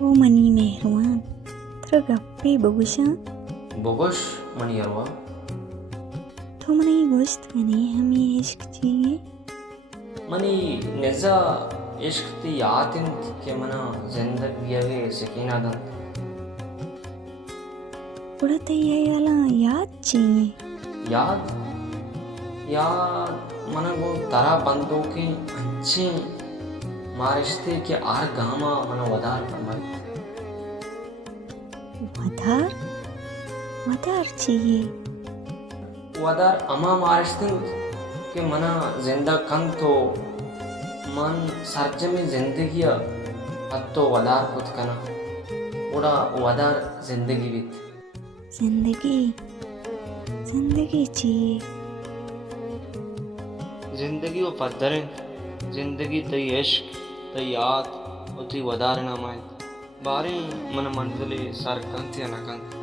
ओ money मेहरबान तर गप्पे बगुशा बोगोश मनियरवा तो मनी गोश्त कने हमें इश्क चाहिए मनी निजा इश्क ती यातिंत के मना जिंदगी सकीना दंत उड़ते ये वाला याद चाहिए याद याद मना वो तरा बंदों की अच्छी मारिश्ते के आर गामा मना वदार फरमाई वधार वधार चाहिए वदार अमा मारिश्तिन के मना जिंदा कन तो मन सरजमी जिंदगी अत्तो वदार खुद कना उड़ा वदार जिंदगी बित जिंदगी जिंदगी चाहिए जिंदगी वो पद्धरें जिंदगी तई इश्क तई याद उती वदार नामाय बारी मन मंडली सर कंत या न कंत